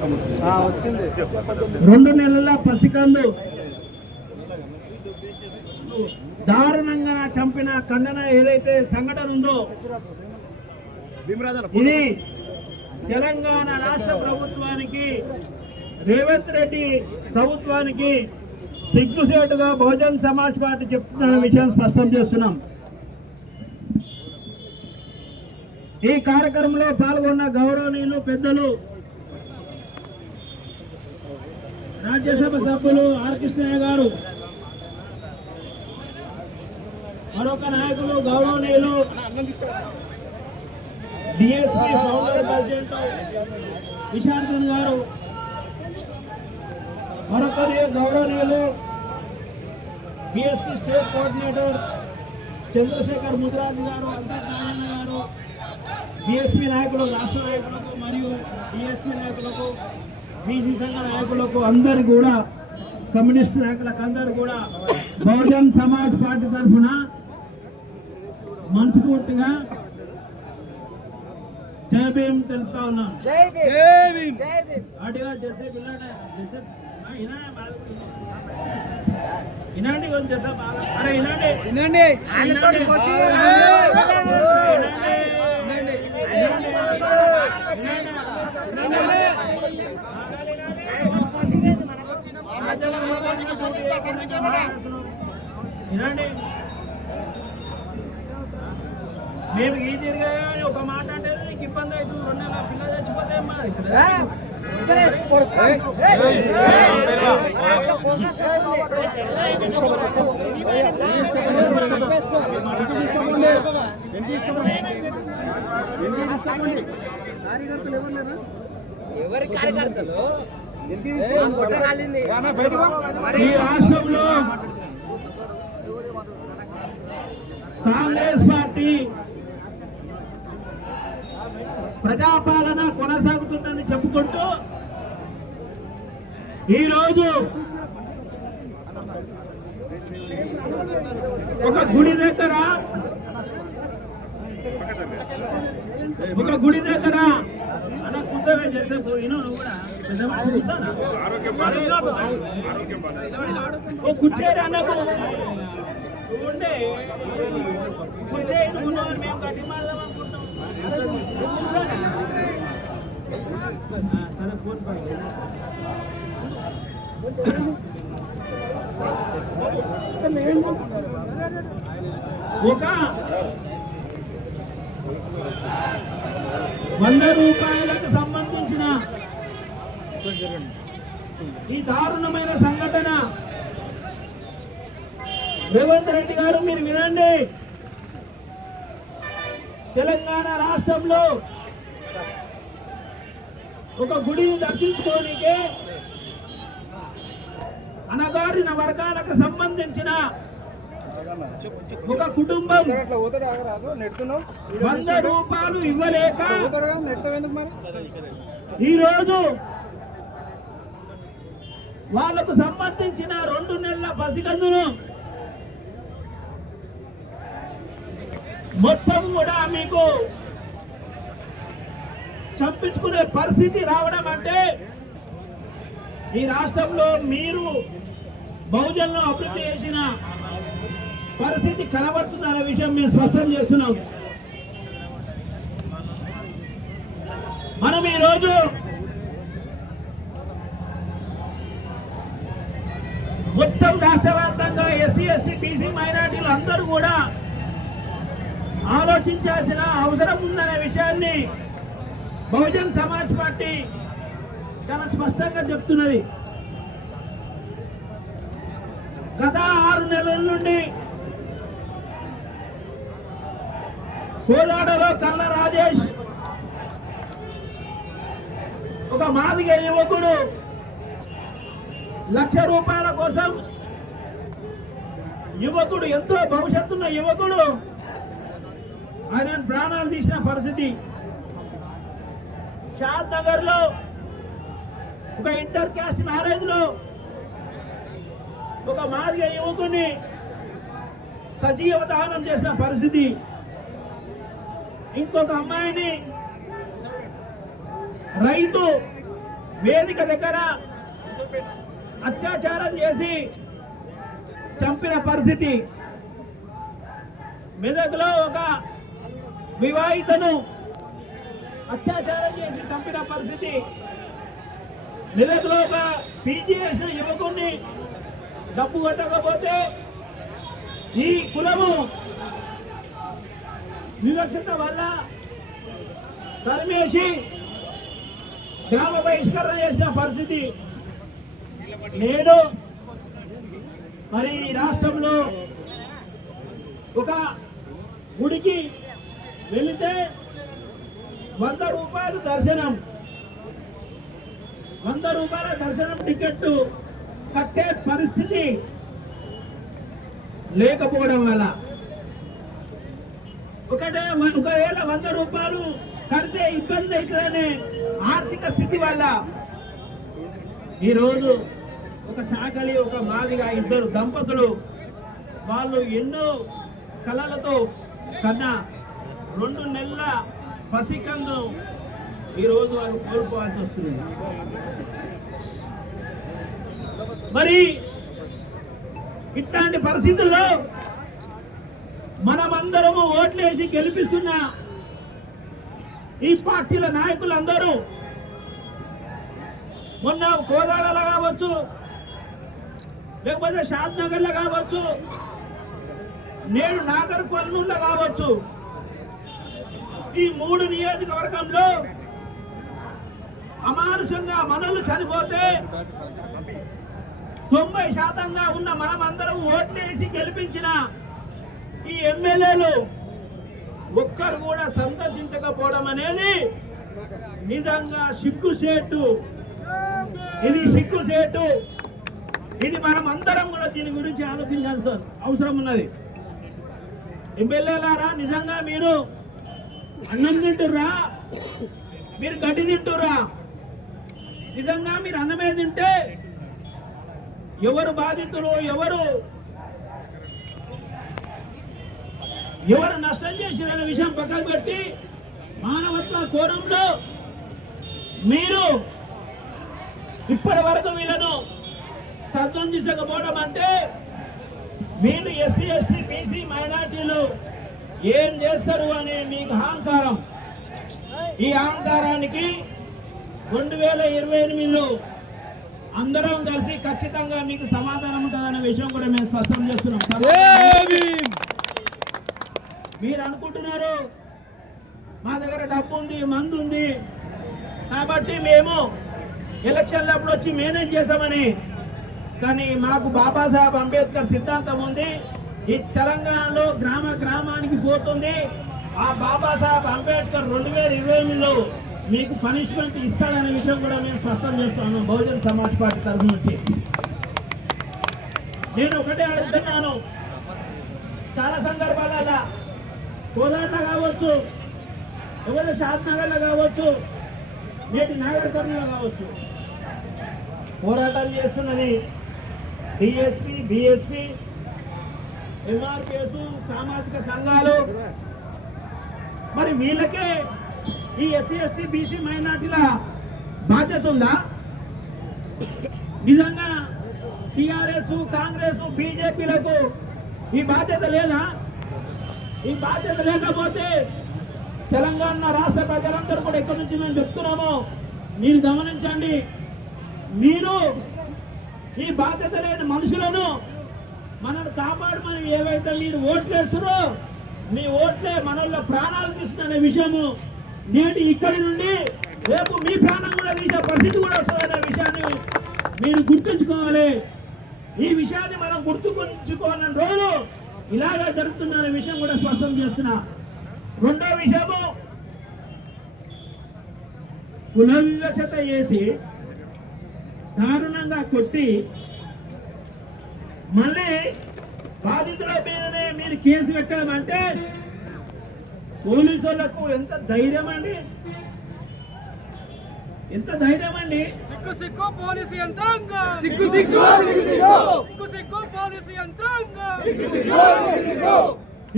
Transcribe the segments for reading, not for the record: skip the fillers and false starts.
2 నెలల పసికందు దారుణంగా చంపిన ఖండన ఏదైతే సంఘటన ఉందో ఇది తెలంగాణ రాష్ట్ర ప్రభుత్వానికి, రేవంత్ రెడ్డి ప్రభుత్వానికి సిగ్గుసేటుగా బహుజన్ సమాజ్ పార్టీ చెప్తున్న విషయం స్పష్టం చేస్తున్నాం. ఈ కార్యక్రమంలో పాల్గొన్న గౌరవనీయులు పెద్దలు రాజ్యసభ సభ్యులు ఆర్ కృష్ణయ్య గారు, మరొక నాయకులు గౌరవనీయులు డిఎస్పీ ఫౌండర్ ప్రెసిడెంట్ విశాంతన్ గారు, మరొకరి గౌరవనీయులు BSP state coordinator Chandrashekhar Mudiraju గారు, అంతర్నారాయణ గారు, బిఎస్పీ నాయకులు, రాష్ట్ర నాయకులకు మరియు బిఎస్పీ నాయకులకు, బీసీ సంఘ నాయకులకు అందరు కూడా, కమ్యూనిస్ట్ నాయకులకు అందరూ కూడా బహుజన్ సమాజ్ పార్టీ తరఫున మనస్ఫూర్తిగా జై భీమ్ తెలుపుతా ఉన్నాను. వినండి కొంచెం బాగా, అరే వినండి వినండి వినండి. మేము ఈ తిరిగా ఒక మాట అంటే నీకు ఇబ్బంది అవుతుంది, 2 నెలల పిల్ల చచ్చిపోతే ఎవరి కార్యకర్తలు ఈ రాష్ట్రంలో కాంగ్రెస్ పార్టీ ప్రజాపాలన కొనసాగుతుందని చెప్పుకుంటూ ఈరోజు ఒక గుడి దగ్గర అన్న కూర్చోవే చేసే పోయినా నువ్వు కూడా ఓ కూర్చేది అన్నకు ఉండే కూర్చేది మేము గట్టి మాడదాం అనుకుంటాం. సరే ఫోన్ ఒక 100 రూపాయలకు సంబంధించిన ఈ దారుణమైన సంఘటన రేవంత్ రెడ్డి గారు మీరు వినండి. తెలంగాణ రాష్ట్రంలో ఒక గుడిని దర్శించుకోనికే అణగారిన వర్గాలకు సంబంధించిన ఒక కుటుంబం 100 రూపాయలు ఇవ్వలేక ఈరోజు వాళ్లకు సంబంధించిన 2 నెలల పసికందును మొత్తం కూడా మీకు చంపించుకునే పరిస్థితి రావడం అంటే ఈ రాష్ట్రంలో మీరు బహుజన్లో అభివృద్ధి చేసిన పరిస్థితి కనబడుతుందనే విషయం మేము స్పష్టం చేస్తున్నాం. మనం ఈరోజు మొత్తం రాష్ట్ర వ్యాప్తంగా ఎస్సీ ఎస్టీ బీసీ మైనార్టీలు అందరూ కూడా ఆలోచించాల్సిన అవసరం ఉందనే విషయాన్ని బహుజన్ సమాజ్ పార్టీ చాలా స్పష్టంగా చెప్తున్నది. గత 6 నెలల నుండి కోదాడలో కల్ల రాజేష్ ఒక మాదిగ యువకుడు 1,00,000 రూపాయల కోసం యువకుడు, ఎంతో భవిష్యత్తున్న యువకుడు, ఆయన ప్రాణాలు తీసిన పరిస్థితి. షాద్ నగర్ లో ఒక ఇంటర్ కాస్ట్ మ్యారేజ్ లో ఒక మాదిగ యువకుని సజీవ దహనం చేసిన పరిస్థితి. ఇంకొక అమ్మాయిని రైతు వేదిక దగ్గర అత్యాచారం చేసి చంపిన పరిస్థితి, మెదక్లో ఒక వివాహితను అత్యాచారం చేసి చంపిన పరిస్థితి, మెదక్లో ఒక పీజీ చేసిన యువకుడిని డబ్బు కట్టకపోతే ఈ కులము వివక్షత వల్ల తరిమేసి గ్రామ బహిష్కరణ చేసిన పరిస్థితి. నేను మరి ఈ రాష్ట్రంలో ఒక గుడికి వెళితే 100 రూపాయలు దర్శనం, 100 రూపాయల దర్శనం టికెట్ కట్టే పరిస్థితి లేకపోవడం వల్ల, ఒకవేళ 100 రూపాయలు కడితే ఇబ్బంది అవుతుందనే ఆర్థిక స్థితి వల్ల ఈరోజు ఒక సాకలి ఒక మాదిగా ఇద్దరు దంపతులు వాళ్ళు ఎన్నో కళలతో కన్నా 2 నెలల పసికందు ఈరోజు వాళ్ళు కోల్పోవాల్సి వస్తుంది. మరి ఇట్లాంటి పరిస్థితుల్లో మనమందరము ఓట్లేసి గెలిపిస్తున్న ఈ పార్టీల నాయకులందరూ మొన్న కోదాడలో కావచ్చు, లేకపోతే షాద్నగర్లో కావచ్చు, నేడు నాగర్ కర్నూలులో కావచ్చు, ఈ 3 నియోజకవర్గంలో అమానుషంగా మనలు చనిపోతే 90% ఉన్న మనమందరం ఓట్లేసి గెలిపించిన ఈ ఎమ్మెల్యేలు ఒక్కరు కూడా సందర్శించకపోవడం అనేది నిజంగా సిగ్గుసేటు. ఇది సిగ్గుసేటు. ఇది మనం అందరం కూడా దీని గురించి ఆలోచించాల్సిన అవసరం ఉన్నది. ఎమ్మెల్యేలారా, నిజంగా మీరు అన్నం తింటుర్రా, మీరు గడ్డి తింటుర్రా? నిజంగా మీరు అన్నమే తింటే ఎవరు బాధితులు, ఎవరు నష్టం చేసిన విషయం పక్కన పెట్టి మానవత్వ కోణంలో మీరు ఇప్పటి వరకు వీళ్ళను సందర్శించకపోవడం అంటే మీరు ఎస్సీ ఎస్టీ బీసీ మైనార్టీలు ఏం చేస్తారు అనే మీకు అహంకారం. ఈ అహంకారానికి 2028లో అందరం కలిసి ఖచ్చితంగా మీకు సమాధానం ఉంటుందనే విషయం కూడా మేము స్పష్టం చేస్తున్నాం. మీరు అనుకుంటున్నారు మా దగ్గర డబ్బు ఉంది, మందు ఉంది కాబట్టి మేము ఎలక్షన్లప్పుడు వచ్చి మేనేజ్ చేసామని. కానీ మాకు బాబాసాహెబ్ అంబేద్కర్ సిద్ధాంతం ఉంది. ఈ తెలంగాణలో గ్రామానికి పోతుంది. ఆ బాబాసాహెబ్ అంబేద్కర్ 2028లో మీకు పనిష్మెంట్ ఇస్తాడనే విషయం కూడా మేము స్పష్టం చేస్తున్నాం బహుజన్ సమాజ్ పార్టీ తరఫు నుంచి. నేను ఒకటే అడుగుతున్నాను, చాలా సందర్భాల కోదాట కావచ్చు, ఎవరైనా షాద్నగర్లో కావచ్చు, నేటి నాగర్ కర్నూలులో కావచ్చు, పోరాటాలు చేస్తున్నది డిఎస్పీ, బిఎస్పీ, ఎంఆర్పిఎస్, సామాజిక సంఘాలు. మరి వీళ్ళకే ఈ ఎస్సీ ఎస్టీ బీసీ మైనార్టీల బాధ్యత ఉందా? నిజంగా టిఆర్ఎస్, కాంగ్రెస్, బీజేపీలకు ఈ బాధ్యత లేదా? ఈ బాధ్యత లేకపోతే తెలంగాణ రాష్ట్ర ప్రజలందరూ కూడా ఎక్కడి నుంచి మేము చెప్తున్నామో మీరు గమనించండి. మీరు ఈ బాధ్యత లేని మనుషులను మనల్ని కాపాడమని ఏవైతే మీరు ఓట్లు వేస్తారో మీ ఓట్లే మనల్లో ప్రాణాలు తీస్తుందనే విషయము నేటి ఇక్కడి నుండి రేపు మీ ప్రాణం కూడా తీసే పరిస్థితి కూడా వస్తుందనే విషయాన్ని మీరు గుర్తుంచుకోవాలి. ఈ విషయాన్ని మనం గుర్తుంచుకోవాలని రోజు ఇలాగా జరుగుతుందనే విషయం కూడా స్పష్టం చేస్తున్నా. రెండో విషయము, కుల వివక్షత చేసి దారుణంగా కొట్టి మళ్ళీ బాధితుల మీదనే మీరు కేసు పెట్టామంటే పోలీసులకు ఎంత ధైర్యం అండి, ఎంత ధైర్యం అండి. సిగ్గు సిగ్గు పోలీసు యంత్రాంగం, సిగ్గు సిగ్గు సిగ్గు సిగ్గు పోలీసు యంత్రాంగం.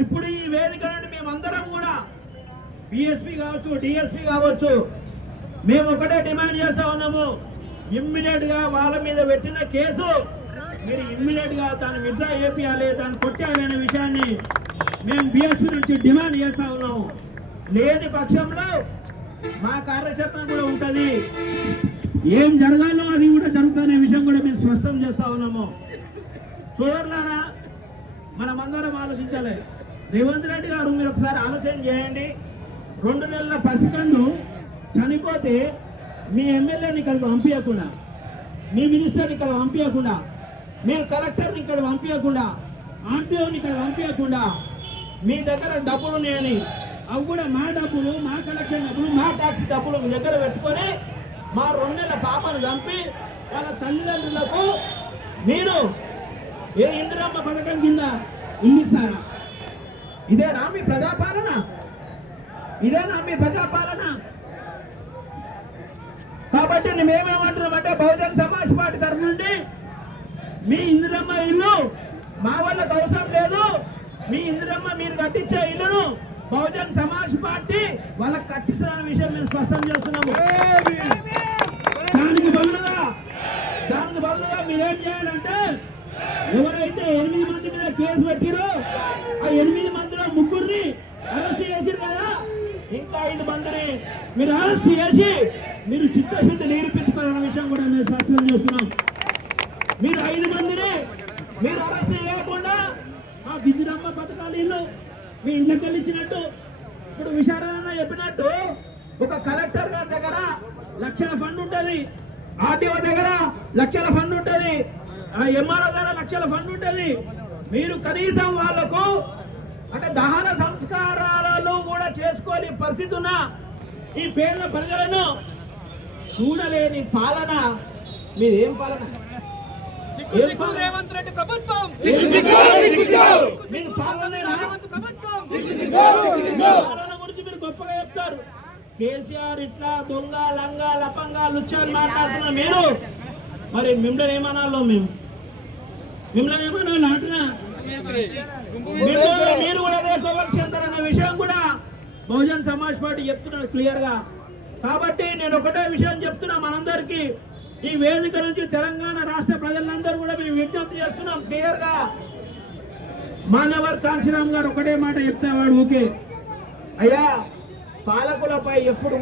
ఇప్పుడు ఈ వేదిక నుండి మేమందరం కూడా బిఎస్పీ కావచ్చు, డిఎస్పీ కావచ్చు, మేము ఒకటే డిమాండ్ చేస్తా ఉన్నాము. ఇమ్మీడియట్ గా వాళ్ళ మీద పెట్టిన కేసు మీరు ఇమ్మీడియట్ గా దాన్ని విత్డ్రా చేపియాలి, దాన్ని కొట్టాలి అనే విషయాన్ని మేము బిఎస్పీ నుంచి డిమాండ్ చేస్తా ఉన్నాము. లేని పక్షంలో మా కార్యాచరణ కూడా ఉంటుంది, ఏం జరగాలో అది కూడా జరుగుతున్న విషయం కూడా మేము స్పష్టం చేస్తా ఉన్నాము. సోదరులారా, మనమందరం ఆలోచించాలి. రేవంత్ రెడ్డి గారు మీరు ఒకసారి ఆలోచన చేయండి. 2 నెలల పసికందు చనిపోతే మీ ఎమ్మెల్యేని ఇక్కడ పంపించకుండా, మీ మినిస్టర్ని ఇక్కడ పంపించకుండా, మీరు కలెక్టర్ని ఇక్కడ పంపించకుండా, ఆర్టీఓని ఇక్కడ పంపించకుండా, మీ దగ్గర డబ్బులు ఉన్నాయని అవి కూడా మా డబ్బులు, మా కలెక్షన్ డబ్బులు, మా ట్యాక్స్ డబ్బులు మీ దగ్గర పెట్టుకొని మా 2 నెలల పాపను చంపి వాళ్ళ తల్లిదండ్రులకు మీరు ఏ ఇందిరమ్మ పథకం కింద ఇల్లిస్తారా? ఇదేనా మీ ప్రజాపాలన? ఇదేనా మీ ప్రజాపాలన? కాబట్టి మేమేమంటున్నామంటే బహుజన్ సమాజ్ పార్టీ తరఫు నుండి మీ ఇందిరమ్మ ఇల్లు మా వాళ్ళకి అవసరం లేదు. మీ ఇందిరమ్మ మీరు కట్టించే ఇల్లును బహుజన్ సమాజ్ పార్టీ వాళ్ళకి కట్టిస్తున్న విషయం మేము స్పష్టం చేస్తున్నాము. దానికి బదులుగా మీరేం చేయాలంటే ఎవరైతే 8 మంది మీద కేసు పెట్టిరో ఆ 8 మందిలో 3 అరెస్ట్ చేసిరు కదా, ఇంకా 5 మందిని మీరు అరెస్ట్ చేసి మీరు చిత్తశుద్ధి నిరూపించుకోవాలన్న విషయం కూడా మేము స్పష్టం చేస్తున్నాం. మీరు 5 మందిని మీరు అరెస్ట్ చేయకుండా ఆ బిందురమ్మ పథకాలు ఇల్లు మీ ఇళ్ళకి వెళ్ళిచ్చినట్టు ఇప్పుడు విశారణ చెప్పినట్టు ఒక కలెక్టర్ గారి దగ్గర లక్షల ఫండ్ ఉంటుంది, ఆర్టీఓ దగ్గర లక్షల ఫండ్ ఉంటుంది, ఎంఆర్ఓ దగ్గర లక్షల ఫండ్ ఉంటుంది. మీరు కనీసం వాళ్లకు అంటే దహన సంస్కారాలను కూడా చేసుకోని పరిస్థితి ఉన్న ఈ పేర్ల ప్రజలను చూడలేని పాలన మీరేం పాలన? రేవంత్ రెడ్డి ప్రభుత్వం పాలన గురించి మీరు గొప్పగా చెప్తారు. కేసీఆర్ ఇట్లా దొంగ లంగా లపంగా లుచ్చాలు మాట్లాడుతున్నా మీరు, మరి మిమ్మల్ని ఏమనాలో? మిమ్మల్ని ఏమనాలి అంటున్నా? మీరు కూడా అదే కోవకు చెందారన్న విషయం కూడా బహుజన్ సమాజ్ పార్టీ చెప్తున్నారు క్లియర్ గా. కాబట్టి నేను ఒకటే విషయం చెప్తున్నా మనందరికీ, ఈ వేదిక నుంచి తెలంగాణ రాష్ట్ర ప్రజలందరూ కూడా మేము విజ్ఞప్తి చేస్తున్నాం క్లియర్ గా. మానవర్ కాంశీరామ్ గారు ఒకటే మాట చెప్తావాడు, ఓకే అయ్యా పాలకులపై ఎప్పుడు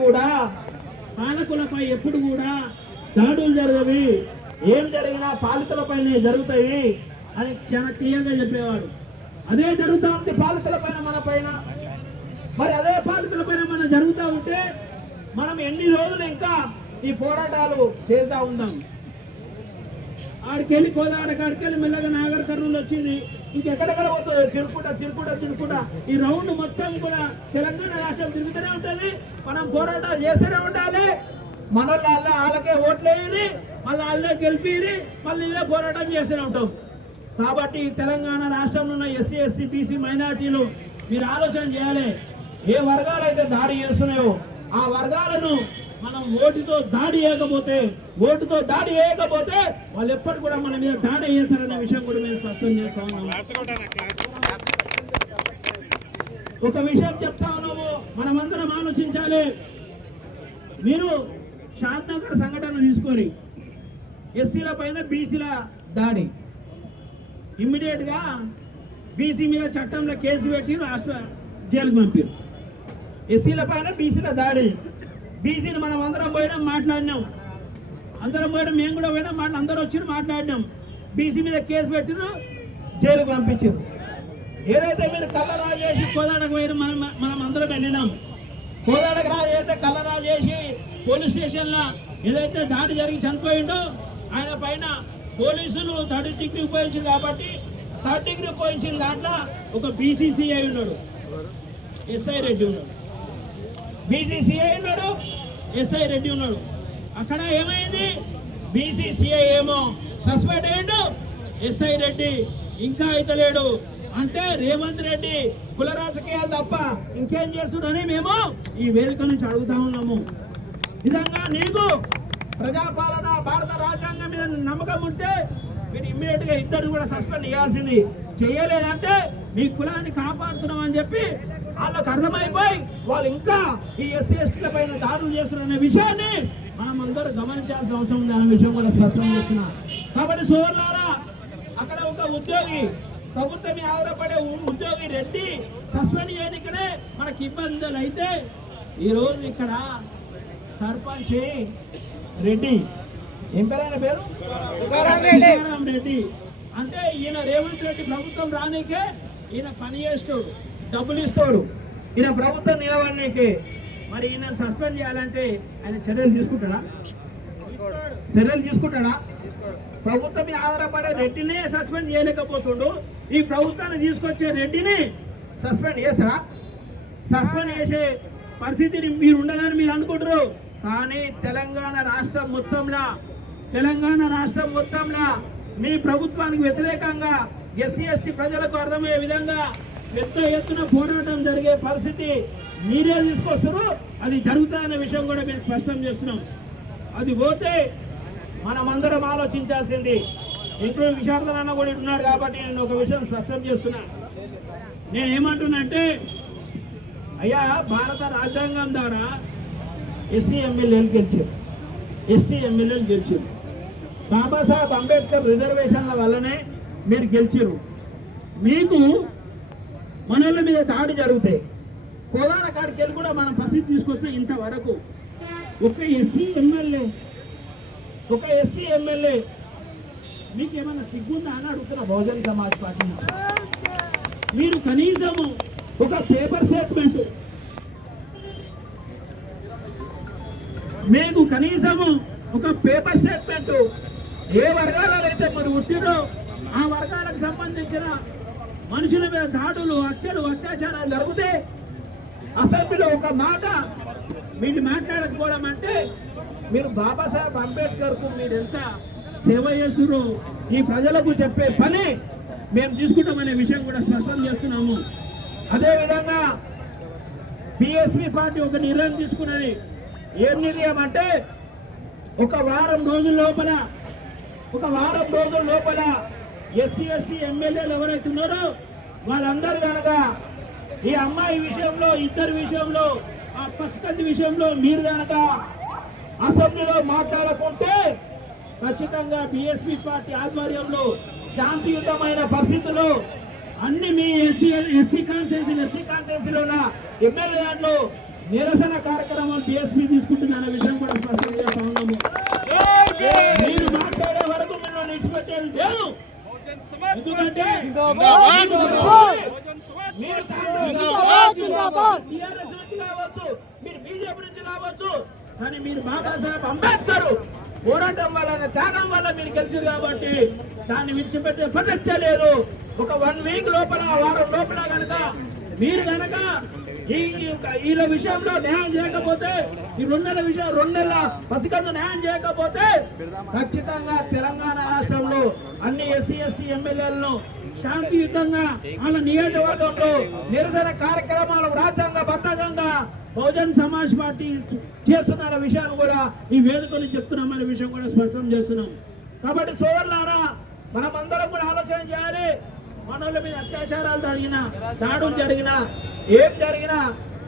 కూడా దాడులు జరగవి, ఏం జరిగినా పాలితులపైనే జరుగుతాయి అని చాలా క్లియర్ గా చెప్పేవాడు. అదే జరుగుతూ ఉంది పాలితుల పైన, మన పైన. మరి అదే పాలితుల పైన మనం జరుగుతూ ఉంటే మనం ఎన్ని రోజులు ఇంకా ఈ పోరాటాలు చేస్తూ ఉందాం? ఆడికెళ్ళి కోదాడ కాడికెళ్ళి మెల్లగా నాగర్ కర్నూలు వచ్చింది, ఇంకెక్కడెక్కడ పోతుంది తిరుకుంటా ఈ రౌండ్ మొత్తం కూడా తెలంగాణ రాష్ట్రం తిరుగుతూనే ఉంటుంది. మనం పోరాటాలు చేస్తూనే ఉండాలి. మన వాళ్ళకే ఓట్లేది, మళ్ళీ వాళ్ళే గెలిపి మళ్ళీ ఇవే పోరాటం చేస్తూనే ఉంటాం. కాబట్టి తెలంగాణ రాష్ట్రంలో ఉన్న ఎస్సీ ఎస్సీ బీసీ మైనార్టీలు మీరు ఆలోచన చేయాలి. ఏ వర్గాలు అయితే దాడి చేస్తున్నాయో ఆ వర్గాలను మనం ఓటుతో దాడి చేయకపోతే వాళ్ళు ఎప్పటికి కూడా మన మీద దాడి చేస్తారనే విషయం కూడా మేము స్పష్టం చేస్తా ఉన్నాము. ఒక విషయం చెప్తా ఉన్నాము, మనమందరం ఆలోచించాలి. మీరు శాంతినగర్ సంఘటన తీసుకొని ఎస్సీల పైన బీసీల దాడి, ఇమ్మీడియట్ గా బీసీ మీద చట్టంలో కేసు పెట్టి రాష్ట్ర జైలుకు పంపారు. ఎస్సీల పైన బీసీల దాడి, బీసీని మనం అందరం పోయినాం మాట్లాడినాం, మేము కూడా పోయినాం అందరూ వచ్చి మాట్లాడినాం. బీసీ మీద కేసు పెట్టిన జైలుకు పంపించారు. ఏదైతే మీరు కళ్ళ చేసి కోదాడకు పోయిన మనం అందరం వెళ్ళినాం. కోదాడకు రాజైతే కళ్ళ చేసి పోలీస్ స్టేషన్లో ఏదైతే దాడి జరిగి చనిపోయిండో ఆయన పైన పోలీసులు 3rd డిగ్రీ ఉపయోగించింది కాబట్టి 3rd డిగ్రీ ఉపయోగించిన దాంట్లో ఒక బీసీసీఐ ఉన్నాడు, ఎస్ఐ రెడ్డి ఉన్నాడు. బీసీసీఐ ఉన్నాడు, ఎస్ఐ రెడ్డి ఉన్నాడు. అక్కడ ఏమైంది? బీసీసీఐ ఏమో సస్పెండ్ అయ్యిండు, ఎస్ఐ రెడ్డి ఇంకా అయితలేడు. అంటే రేవంత్ రెడ్డి కుల రాజకీయాలు తప్ప ఇంకేం చేస్తున్నారని మేము ఈ వేదిక నుంచి అడుగుతా ఉన్నాము. నిజంగా నీకు ప్రజాపాలన భారత రాజ్యాంగం మీద నమ్మకం ఉంటే మీరు ఇమ్మీడియట్ గా ఇద్దరు కూడా సస్పెండ్ చేయాల్సింది. చేయలేదంటే మీ కులాన్ని కాపాడుతున్నాం అని చెప్పి వాళ్ళకు అర్థమైపోయి వాళ్ళు ఇంకా ఈ ఎస్సీ ఎస్టీల పైన దాడులు చేస్తున్నారనే విషయాన్ని మనం అందరూ గమనించాల్సిన అవసరం ఉంది అనే విషయం కూడా స్పష్టం చేస్తున్నా. కాబట్టి సోదరులారా, అక్కడ ఒక ఉద్యోగి ప్రభుత్వం మీద ఆధారపడే ఉద్యోగి రెడ్డి సస్పెండ్ చేయడానికనే మనకి ఇబ్బందులు అయితే ఈరోజు ఇక్కడ సర్పంచ్ రెడ్డి, ఏం పేరు ఆయన పేరు? తుకారాం రెడ్డి. అంటే ఈయన రేవంత్ రెడ్డి ప్రభుత్వం రానికే ఈయన పని చేస్తాడు, డబ్బులు ఇస్తాడు, ఈయన ప్రభుత్వం నిలబడినకే. మరి ఈయన సస్పెండ్ చేయాలంటే ఆయన చర్యలు తీసుకుంటాడా? ప్రభుత్వం మీద ఆధారపడే రెడ్డిని సస్పెండ్ చేయలేకపోతుండు, ఈ ప్రభుత్వాన్ని తీసుకొచ్చే రెడ్డిని సస్పెండ్ చేస్తారా? సస్పెండ్ చేసే పరిస్థితిని మీరు ఉండదని మీరు అనుకుంటారు. కానీ తెలంగాణ రాష్ట్రం మొత్తంలో మీ ప్రభుత్వానికి వ్యతిరేకంగా ఎస్సీ ఎస్టీ ప్రజలకు అర్థమయ్యే విధంగా పెద్ద ఎత్తున పోరాటం జరిగే పరిస్థితి మీరే తీసుకొస్తారు. అది జరుగుతాయనే విషయం కూడా మేము స్పష్టం చేస్తున్నాం. అది పోతే మనమందరం ఆలోచించాల్సింది. ఇంట్లో విశారదన్న కూడా ఉన్నాడు కాబట్టి నేను ఒక విషయం స్పష్టం చేస్తున్నా. నేనేమంటున్నా అయ్యా, భారత రాజ్యాంగం ద్వారా ఎస్సీ ఎమ్మెల్యేలు గెలిచారు, ఎస్టీ ఎమ్మెల్యేలు గెలిచారు. బాబాసాహెబ్ అంబేద్కర్ రిజర్వేషన్ల వల్లనే మీరు గెలిచారు. మీకు మనోళ్ళ మీద దాడి జరుగుతాయి. కోదాడ కాడికి వెళ్ళి కూడా మనం పరిస్థితి తీసుకొస్తే ఇంతవరకు ఒక ఎస్సీ ఎమ్మెల్యే మీకు ఏమైనా సిగ్గుందా అని అడుగుతున్నా బహుజన్ సమాజ్ పార్టీ నుంచి. మీరు కనీసము ఒక పేపర్ స్టేట్మెంట్, మీకు కనీసము ఒక పేపర్ స్టేట్మెంట్ ఏ వర్గాలలో అయితే మీరు పుట్టిరో ఆ వర్గాలకు సంబంధించిన మనుషుల మీద దాడులు, హత్యలు, అత్యాచారాలు జరిగితే అసెంబ్లీలో ఒక మాట మీరు మాట్లాడకపోవడం అంటే మీరు బాబాసాహెబ్ అంబేద్కర్ కు మీరు ఎంత సేవ చేస్తురో ఈ ప్రజలకు చెప్పే పని మేము తీసుకుంటామనే విషయం కూడా స్పష్టం చేస్తున్నాము. అదేవిధంగా బిఎస్పీ పార్టీ ఒక నిర్ణయం తీసుకున్నది. ఏం నిర్ణయం అంటే ఒక వారం రోజుల లోపల ఎస్సీ ఎస్టీ ఎమ్మెల్యేలు ఎవరైతే ఉన్నారో వాళ్ళందరూ కనుక ఈ అమ్మాయి విషయంలో, ఇద్దరి విషయంలో, ఆ పసికంది విషయంలో మీరు కనుక అసెంబ్లీలో మాట్లాడకుంటే ఖచ్చితంగా బిఎస్పీ పార్టీ ఆధ్వర్యంలో శాంతియుతమైన పరిస్థితుల్లో అన్ని మీ ఎస్సీ కాన్స్టిట్యున్సీలో ఉన్న ఎమ్మెల్యే దాంట్లో నిరసన కార్యక్రమం బిఎస్పీ తీసుకుంటుందనే విషయం కూడా స్పష్టం చేస్తా ఉన్నాము. మీరు మాట్లాడే వరకు మీరు నిలిచిపెట్టేది లేదు. ఎందుకంటే మీరు టీఆర్ఎస్ నుంచి కావచ్చు, మీరు బీజేపీ నుంచి కావచ్చు, కానీ మీరు బాబాసాహెబ్ అంబేద్కర్ పోరాటం వల్ల, త్యాగం వల్ల మీరు గెలిచారు కాబట్టి దాన్ని విడిచిపెట్టే ప్రసక్తే లేదు. ఒక 1 వీక్ లోపల, వారం లోపల కనుక మీరు కనుక వీళ్ళ విషయంలో న్యాయం చేయకపోతే, ఈ 2 నెలల పసికందు న్యాయం చేయకపోతే ఖచ్చితంగా తెలంగాణ రాష్ట్రంలో అన్ని ఎస్సీ ఎస్టీ ఎమ్మెల్యేలను శాంతియుతంగా వాళ్ళ నియోజకవర్గంలో నిరసన కార్యక్రమాలు రాజ్యాంగబద్ధంగా బహుజన్ సమాజ్ పార్టీ చేస్తున్న విషయాన్ని కూడా ఈ వేదికలు చెప్తున్నామనే విషయం కూడా స్పష్టం చేస్తున్నాం. కాబట్టి సోదరులారా, మనమందరం కూడా ఆలోచన చేయాలి. మనోళ్ళ మీద అత్యాచారాలు జరిగినా, దాడులు జరిగినా, ఏం జరిగినా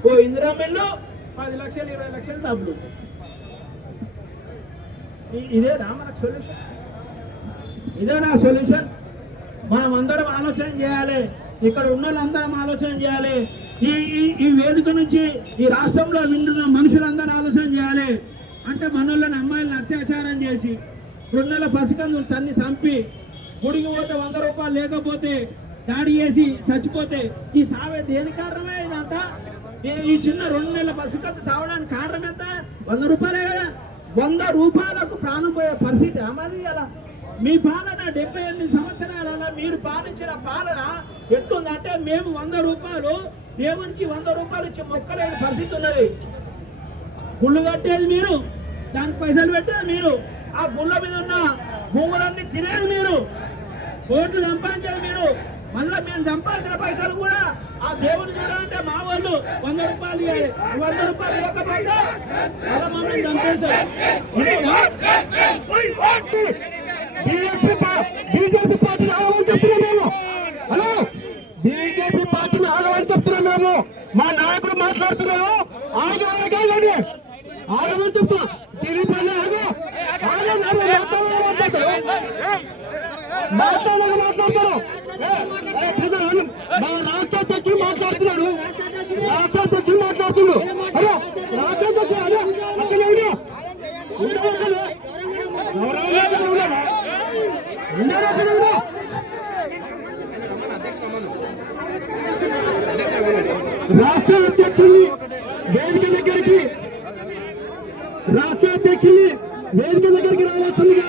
ఓ ఇందిరా మిల్లు 10 లక్షలు 20 లక్షలు డబ్బులు, ఇదేనా మనకు సొల్యూషన్? ఇదేనా సొల్యూషన్? మనం అందరం ఆలోచన చేయాలి. ఇక్కడ ఉన్న వాళ్ళందరం ఆలోచన చేయాలి. ఈ వేదిక నుంచి ఈ రాష్ట్రంలో వింటున్న మనుషులందరూ ఆలోచన చేయాలి. అంటే మనోళ్ళని, అమ్మాయిలను అత్యాచారం చేసి 2 నెలల పసికందులు తన్ని చంపి గుడికి పోతే 100 రూపాయలు లేకపోతే దాడి చేసి చచ్చిపోతే ఈ సావే దేని కారణమే? ఇదంతా ఈ చిన్న 2 నెలల పసికందు సావడానికి కారణం ఎంత? 100 రూపాయలే కదా. 100 రూపాయలకు ప్రాణం పోయే పరిస్థితి అమ్మది కదా. మీ పాలన 78 సంవత్సరాలలో మీరు పాలించిన పాలన ఎట్లుందంటే, మేము 100 రూపాయలు దేవునికి 100 రూపాయలు ఇచ్చి మొక్కలేని పరిస్థితి ఉన్నది. గుళ్ళు కట్టేది మీరు, దానికి పైసలు పెట్టేది మీరు, ఆ గుళ్ళ మీద ఉన్న భూములన్నీ తినేది మీరు, కోట్లు సంపాదించేది మీరు. మళ్ళీ మేము సంపాదించిన పైసలు కూడా ఆ దేవుని చూడాలంటే మా వాళ్ళు 100 రూపాయలు ఇవ్వాలి. 100 రూపాయలు ఇవ్వకపోతే మమ్మల్ని చంపేశారు. బీజేపీ పార్టీ ఆగమని చెప్తున్నాం మేము. హలో, బీజేపీ పార్టీని ఆగమని చెప్తున్నాం మేము. మా నాయకుడు మాట్లాడుతున్నాము, ఆగమని చెప్తున్నా. దిలీప్ అన్న మాట్లాడతారు మా రాష్ట్ర అధ్యక్షుడు మాట్లాడుతున్నాడు అరే రాష్ట్ర అధ్యక్షుడు అదే అక్కడ రాష్ట్ర అధ్యక్షుల్ని వేదిక దగ్గరికి రావాల్సిందిగా